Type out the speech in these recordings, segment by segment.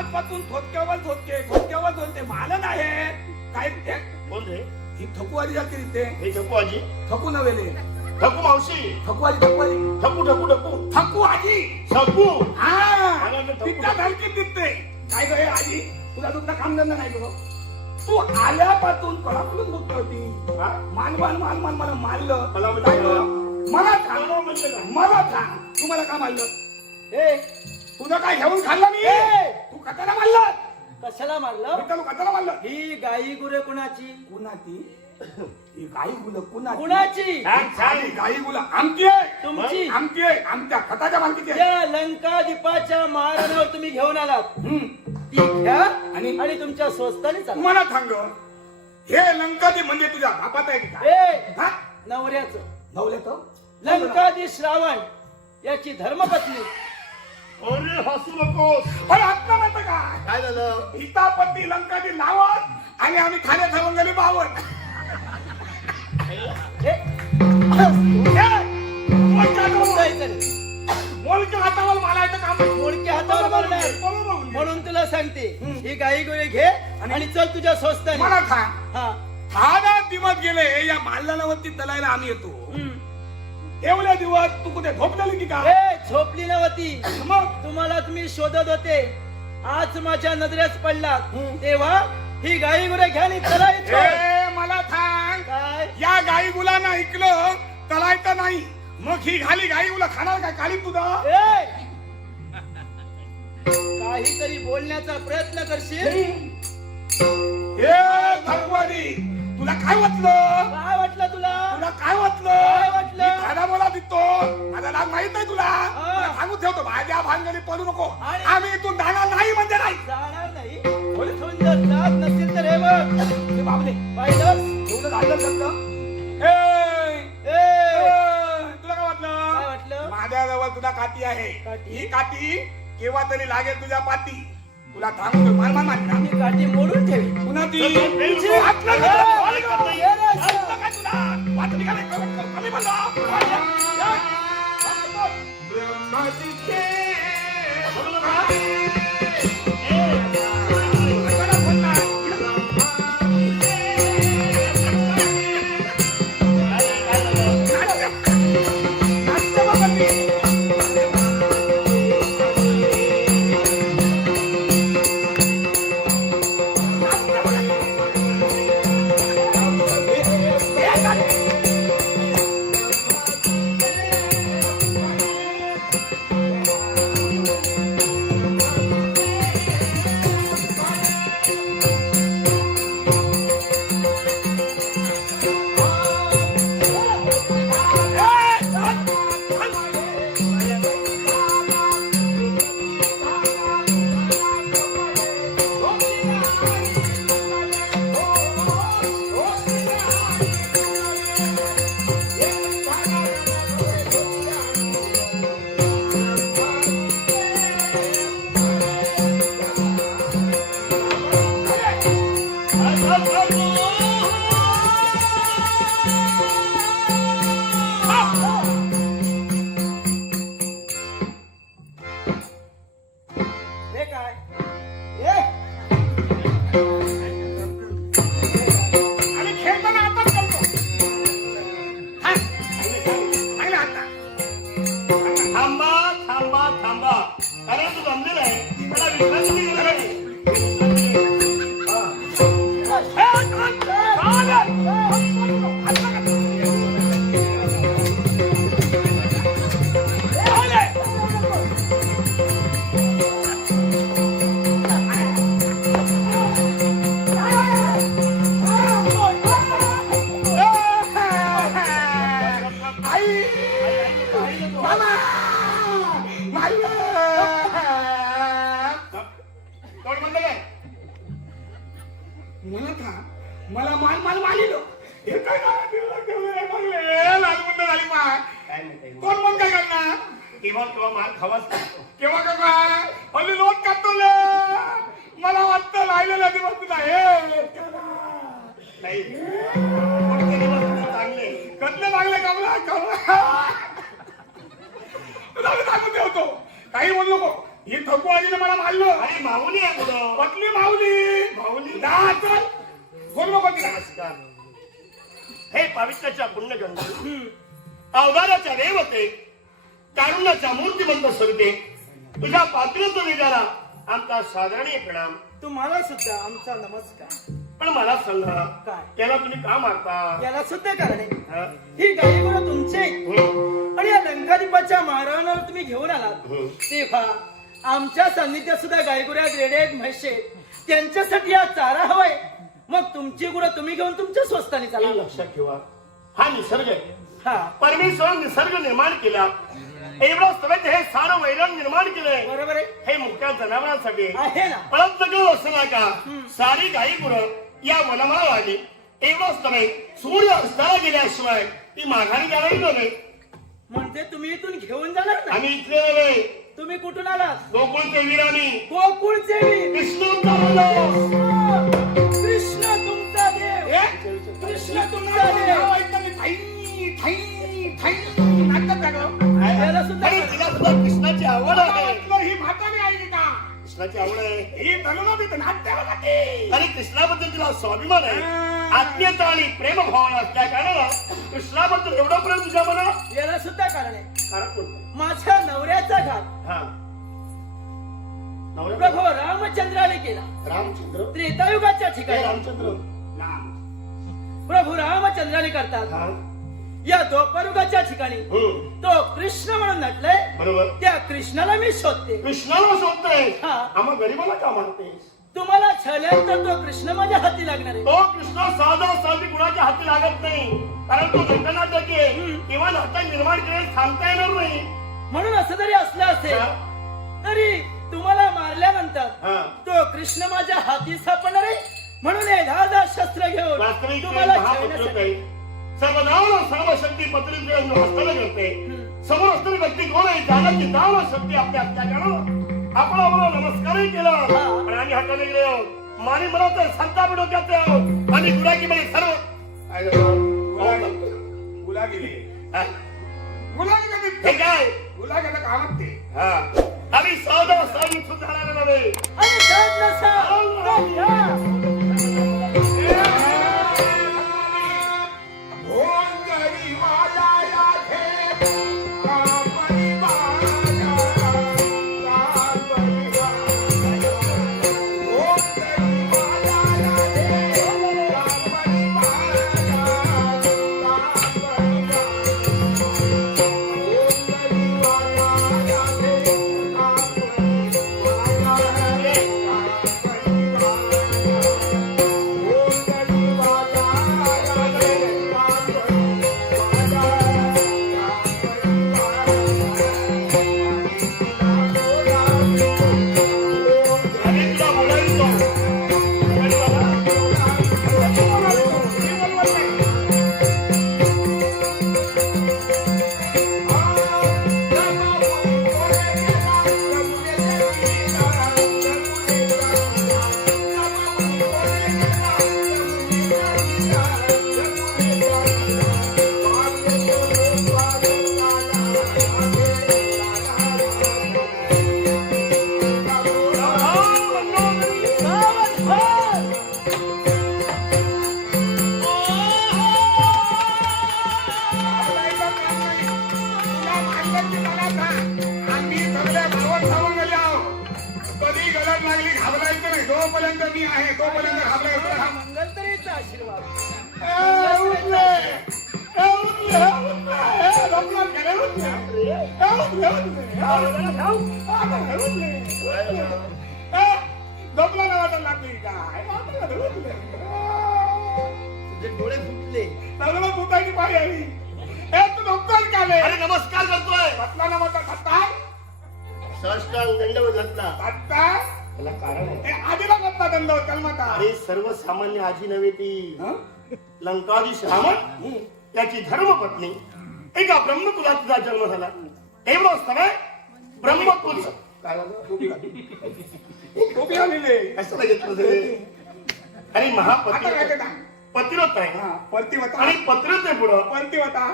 आजपासून थोडक्यावर थोडके थोडक्यावर थोडके मालन आहे काय ते कोण रे? ही थकूवारी जाते तिथे हे ठकू आजी, थकू नव्हेले ठकू मावशी, थकूवारी थकूवारी ठकू ठकू ठकू थकू आजी ठकू. हा मला तर थकू तिच्या धमकीत दिसते काय ग हे आजी तुला तुमचा कामधंदा नाही बघ तू आल्यापासून कलाकुलून बघतो होती हा? मान मला मारलं मला म्हणलं काय का? गं? मला सांग मला सांग तू मला का मारलं ए तुझं काय घेऊन खाल्लं मी तू कशाला मारलं कशाला मारलं? मी त्याला कशाला मारलं ही गाई गुरे कुणाची? कुणाची ही गाई गुलं कुणाची कुणाची? छान छान. ही गाई गुलं आमची आहे तुमची. आमची आहे आमच्या खताच्या मालकीची आहे त्या लंकादीपाच्या महाराणावर तुम्ही घेऊन आलात हम्म. ती घ्या आणि- आणि तुमच्या स्वस्ताने चाला. तुम्हाला सांग हे लंकादी म्हणजे तुझ्या बापात आहे की काय ए हा नवऱ्याचं नवल्याचं लंकादी श्रावण याची धर्मपत्नी अरे हसू नकोस. पण आत्ता माहिती काय काय झालं? सीतापती लंकादी लावत आणि आम्ही खाण्या सवंगली पावत ए, मोलच्या हातावर मारायचं काम मोडक्या हातावर मारणार. म्हणून तुला सांगते ही गाई गोळे घे आणि चल तुझ्या स्वस्ताने. मला सांग हा 10 दिवस गेले या मालदानावरती दलायला आम्ही येतो हम्म. एवढ्या दिवस तू कुठे झोपलेली की का ए झोपली नव्हती. मग तुम्हाला तुम्ही शोधत होते आज माझ्या नजरेस पडला तेव्हा ही गाई गुरे घ्या आणि चला इथं. ए, मला सांग काय या गाई गुलांना ऐकलं तलायचं नाही मग ही घाली गाई गुला खाणार काय काळी तुझा ए! काहीतरी बोलण्याचा प्रयत्न करशील हे थकवादी तुला काय वाटलं काय वाटलं तुला? तुला काय वाटलं काय वाटलं? मी खाना मला दिसतो माझा लाभ माहित नाही तुला हा. तुला सांगून ठेवतो भाज्या भानगडी पडू नको आणि- आम्ही इथून जाणार नाही म्हणजे नाही जाणार नाही. इथून जर जात नसेल तर हे बघ हे बाबले पाहिलं एवढं झालं सगळं तुला काय वाटलं काय वाटलं? माझ्याजवळ तुला काठी आहे काठी? ही काठी केव्हा तरी लागेल तुझ्या पाठी तुला थांबतो मार मार मार मी काठी मोडून ठेवी. पुन्हा ती बिलकुल. वाटलं ए, का? वाटलं का? ये रे, वाटलं का तुला? वाटलं का नाही? कमी म्हणलं. हे काय ए आम्ही खेळताना आताच करतो हा, सांग ना आता. थांबा थांबा थांबा. अरे तू जमलेला आहे मला विश्वास नाही दिला नाही. कोण म्हणलं काय? मला का मला माल मालिलो हे काय लालमुंड झाली माग काय म्हणताय? कोण मग काय करणार किंवा किंवा मार खावाच लागतो. केव्हा का काय हल्ली लोट काढतोले मला वाटतं राहिलेल्या दिवस तुला हे नाही कोणते दिवस तुझे चांगले. कसले लागले कमला कमला तुला मी सांगून ठेवतो काही बोलू नको ही थकू आलीने मला मारलं. अरे माऊली आहे पुढं. पटली माऊली. माऊली. जा चल. बोल नको तिला. नमस्कार. हे पवित्राच्या पुण्यगंगा, अवताराच्या रेवते, कारुण्याच्या मूर्तिमंत स्वरूपे, तुझ्या पात्रत्व निजाला आमचा साधारणीय प्रणाम. तुम्हाला सुद्धा आमचा नमस्कार. पण मला सांगा, काय? त्याला तुम्ही का मारता? याला सुद्धा कारण आहे. हा? ही गाई गुरं तुमचे हम्म. आणि या लंकादीपाच्या महाराणावर तुम्ही घेऊन आलात हम्म. तेव्हा आमच्या सान्निध्यात सुद्धा गाई गुऱ्या रेडे आहेत, म्हशी आहेत. त्यांच्यासाठी हा चारा हवाय. मग तुमची गुरं तुम्ही घेऊन तुमच्या स्वस्तानी हे चाला. लक्षात ठेवा, हा निसर्ग आहे. हा परमेश्वर निसर्ग निर्माण केला. एवढं सगळं हे सारं वैरण निर्माण केलंय. बरोबर आहे. हे मुक्या जनावरांसाठी आहे ना. परत असं का सारी गाई गुरं या वनामाळा आली. एवढंच नव्हे, सूर्य अस्ताला गेल्याशिवाय ती माघारी जाणार नाही. म्हणजे तुम्ही इथून घेऊन जाणार ना. आम्ही इथले नव्हे, तुम्ही कुठून आलात? गोकुळचे वीर आम्ही. गोकुळचे वीर. विष्णूंचा मुलगा. कृष्ण तुमचा देव. ए? कृष्ण तुमचा देव. Thai, Thai, Thai. नाटक झालं. याला सुद्धा अरे तिला सुद्धा कृष्णाची आवड आहे. तुला ही म्हातारी आली का? कृष्णाची आवड आहे. ही तरुण तिथं नाट्याला जाते. आणि कृष्णाबद्दल तिला स्वाभिमान आहे. आत्मीयता आणि प्रेम भावना असल्या कारणानं कृष्णाबद्दल एवढं प्रेम तुझ्या मनात. याला सुद्धा कारण आहे. कारण कोणतं? माझ्या नवऱ्याचा घात हा. नवरा प्रभू रामचंद्राने केला. रामचंद्र. त्रेतायुगाच्या हे ठिकाणी रामचंद्र. प्रभू रामचंद्राने करतात. हा. या द्वापरयुगाच्या ठिकाणी तो कृष्ण म्हणून नटलाय. बरोबर. त्या कृष्णाला मी शोधते. कृष्णाला शोधतोय. हा. आम्हा गरीबाला का मारतेस? तुम्हाला छळल्यानंतर तो कृष्ण माझ्या हाती लागणार आहे. तो कृष्ण सहजा सहजी कुणाच्या हाती लागत नाही. कारण तो घटनाटक आहे. किंवा नाटक निर्माण केले थांबता येणार नाही. म्हणून असं जरी असलं असेल तरी तुम्हाला मारल्यानंतर हा. तो कृष्ण माझ्या हाती सापडणार आहे. म्हणून हे धारदार शस्त्र घेऊन वास्तविक तुम्हाला महापत्रक छळण्यासाठी. आहे. सर्वनाव सर्वशक्ती पत्रित हस्ताला करते. समोर असणारी व्यक्ती कोण आहे? जागाची दाव शक्ती आपल्या हत्याकारानं आपण आम्हाला नमस्कारही केला. पण आम्ही हाताने गेले आहोत. मानी म्हणत संताप डोक्यात आहोत. आणि गुराकी मध्ये सर्व गुला गेले. हा. गुला हे गेले. काय? गुला गेलं कामात ते. हा. आम्ही सहजा सहजी सुद्धा राहणार नव्हे. आणि जात नसाल तर या. आम्ही तुला बोलावितो. आणि बाबा, कधी गरज लागली घाबरायचं नाही. जोपर्यंत मी आहे तोपर्यंत घाबरायचं हा नाही. मंगलतरीचा आशीर्वाद. झोपला ना वाटत लागली काय तुझे डोळे फुटले. सगळं फुटायची पाळी आली. ए तू डॉक्टर का रे? अरे नमस्कार करतोय. बसला ना म्हणता थत्ता साष्टांग दंडवत घातला. थत्ता त्याला कारण आहे. ए आधीला घातला दंड कलमता. अरे सर्वसामान्य आजी नव्हे ती. हं? लंकाधीश रावण त्याची धर्मपत्नी एका ब्रह्मकुलात तुझा जन्म झाला. एवढं असतं काय? ब्रह्मकुल काय झालं? टोपी घातली. टोपी घातलेली. कशाला घेतलं ते? अरे आता काय महापती ते ना? पतिव्रत आहे. हा, परतीवता. आणि पत्रत आहे पुढं. परतीवता.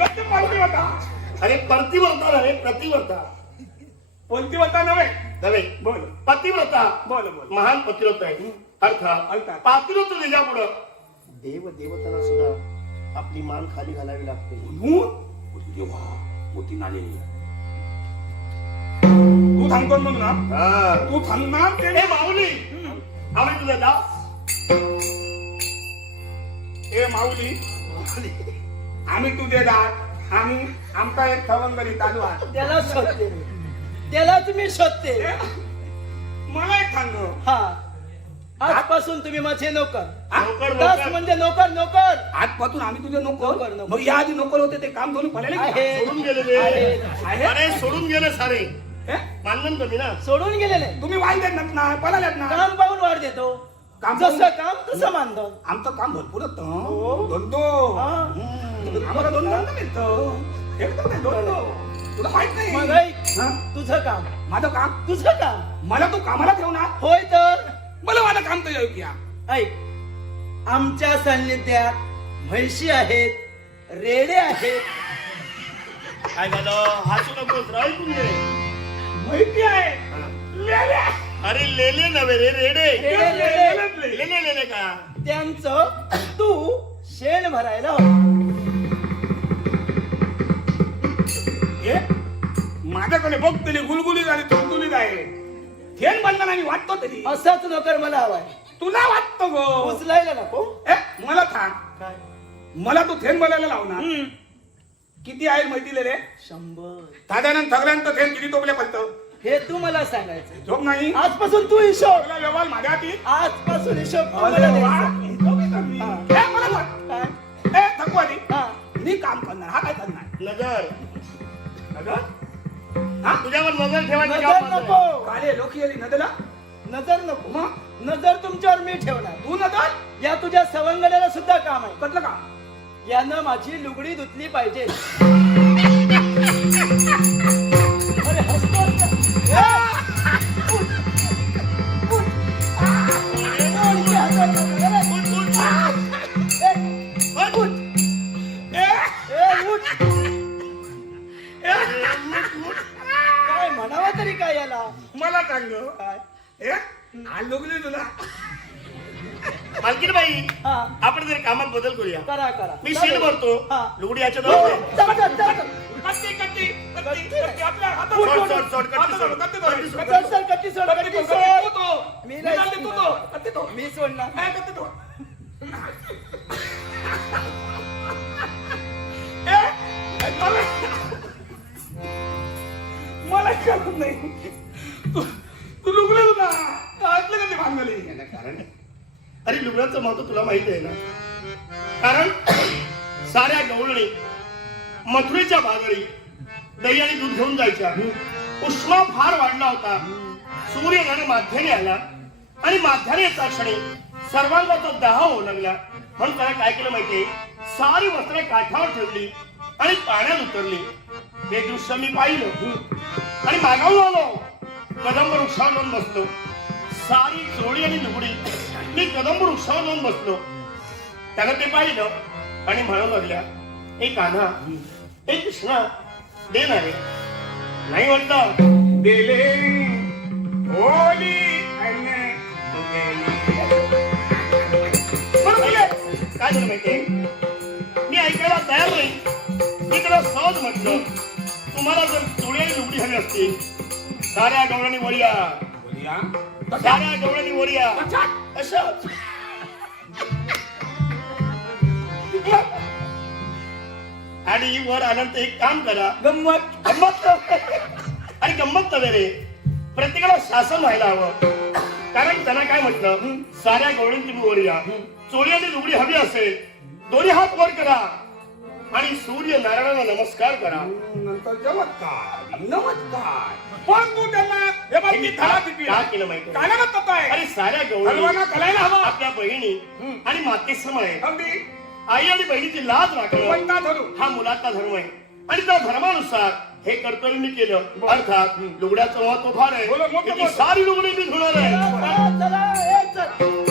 कधी परतीवता? अरे प्रतिवर्ता नव्हे प्रतिवर्ता. पतिव्रता नव्हे. नव्हे बोल पतिव्रता बोल बोल. महान पतिव्रता आहे अर्थात अर्थात. पातिव्रता दिल्या पुढं देव देवतांना सुद्धा आपली मान खाली घालावी लागते. देवा मोठी नालेली आहे. तू थांबतो म्हणून ना. हा. तू थांबणार ते ए माऊली आम्ही तुझा दास ए माऊली आम्ही तुझे दात आम्ही आमचा एक सवंगडी चालू आहे. त्याला शोधते त्याला तुम्ही शोधते. मला एक सांग. हा आजपासून तुम्ही माझे नोकर. नोकर, दास नोकर. म्हणजे नोकर नोकर आजपासून आम्ही तुझे नोकर, नोकर. नोकर. मग या आधी नोकर होते ते काम करून पळाले का? आहे. सोडून गेलेले आहे. अरे सोडून गेले सारे हे? मानन तुम्ही ना. सोडून गेलेले. तुम्ही वाईट देत ना पळाल्यात ना. काम पाहून वाढ देतो. काम जसं काम तसं मानतो. आमचं काम भरपूर होतं. हो. धंदो हा. आम्हाला दोन धंदा मिळतं. एकदम नाही धंदो. तुला माहित मग नाही. ऐक, हा? तुझं काम माझं काम तुझं काम मला तू कामाला ठेवणार. होय तर मला माझं काम तर योग्य आहे. ऐक आमच्या सान्निध्यात म्हैशी आहेत, रेडे आहेत. काय झालं हसू नकोस ऐकून घे. माहिती आहे. हा. लेले. अरे लेले नव्हे रे रेडे रेडे. लेले लेले का त्यांचं तू शेण भरायला हवं. हे माझ्याकडे बघ तरी गुलगुलीत आणि तुलतुलीत आहे. थेन बंधन आणि वाटतो तरी असाच नोकर मला हवाय. तुला वाटतो गो. उचलायला नको. ए, मला सांग काय मला तू थेन बोलायला लावणार. किती आहे माहिती रे? 100. साधारण सगळ्यांचं थेन किती टोपल्या पडतं? हे तू मला सांगायचं. झोप नाही. आजपासून तू हिशोब. सगळा व्यवहार माझ्या हाती. आजपासून हिशोब तू अरे मला वा, द्यायचा. हिशोब आहे तुम्ही. हा. ए, मला सांग. काय ए, थकवादी. हा मी काम करणार हा काय करणार नजर नगर हा तुझ्यावर नजर ठेवायची नजर काम माझं आहे. नको. काले लोक येली नदला. नजर नको. मग? नजर तुमच्यावर मी ठेवणार. तू नदल या तुझ्या सवंगड्याला सुद्धा काम आहे. कटलं का? यानं माझी लुगडी धुतली पाहिजे. अरे हसतोस का? उठ. उठ. उठ की हसत नको. अरे, उठ, उठ. ए, ए, उठ. काय म्हणावं तरी काय याला? मला सांग काय ए आज लोकली तुला मालकीन बाई हा आपण जर कामात बदल करूया. करा करा. मी शेण भरतो हा. लुगडी याच्या हो, जवळ चल, चल, चल, चल. कट्टी आपल्या हातात सोड, सोड. सोड, सोड, कट्टी हातात सोड. सोड, कट्टी कट्टी सोड. सोड. चल, चल, कट्टी सोड, कट्टी कट्टी सोड, सोड. कट्टी सोड. मी मी नाही नाही देतो तो. कट्टी तो. मी सोडणार. ए, कट्टी तो. ए, मला कळत नाही. तू लुगले तुला ऐकलं का ते भांगले? कारण अरे लुगड्याचं महत्व तुला माहिती आहे ना. कारण साऱ्या गवळणी मथुरेच्या बाजारी दही आणि दूध घेऊन जायच्या. उष्मा फार वाढला होता. सूर्यग्रहण माध्याने आला आणि माध्याने येता क्षणी सर्वांना तो दाह होऊ लागला. म्हणून त्याला काय केलं माहितीये, सारी वस्त्र काठावर ठेवली आणि पाण्यात उतरली. हे दृश्य मी पाहिलं आणि मागावून आलो. कदंब वृक्षावर जाऊन बसलो. सारी चोळी आणि लुगडी मी कदंब वृक्षावर जाऊन बसलो. त्यानं ते पाहिलं आणि म्हणू लागल्या, एक कान्हा एक कृष्णा देणार रे. नाही म्हणतं दिले होली आणि काय झालं माहितीये, मी ऐकायला तयार नाही. मी त्याला सहज म्हटलं, तुम्हाला जर चोळी आणि लुगडी हवी असतील साऱ्या गवळणी वरिया, बोलिया साऱ्या गवळणी वरिया असं. आणि वर आल्यानंतर एक काम करा, गंमत गंमत आणि गंमत नव्हे रे, प्रत्येकाला शासन व्हायला हवं. कारण त्यांना काय म्हटलं, साऱ्या गवळींची तुम्ही वर या. चोळी आणि लुगडी हवी असेल दोन्ही हात वर करा आणि सूर्य नारायणाला नमस्कार करा. नंतर चमत्कार नमस्कार. पण तू त्यांना हे बघ मी त्याला किती का केलं माहिती आहे? कानाला तत्व आहे. अरे साऱ्या सर्वांना गवळी कलायला हवं. आपल्या बहिणी आणि मातेसम आहे. अगदी आई आणि बहिणीची लाज राखणं कोणता धरू हा मुलाचा धर्म आहे आणि त्या धर्मानुसार हे कर्तव्य मी केलं. अर्थात लुगड्याचं महत्व फार आहे. बोला, मोठं त्याची बोल. सारी लुगडी मी धुणार आहे. चला, चला, ए, चल.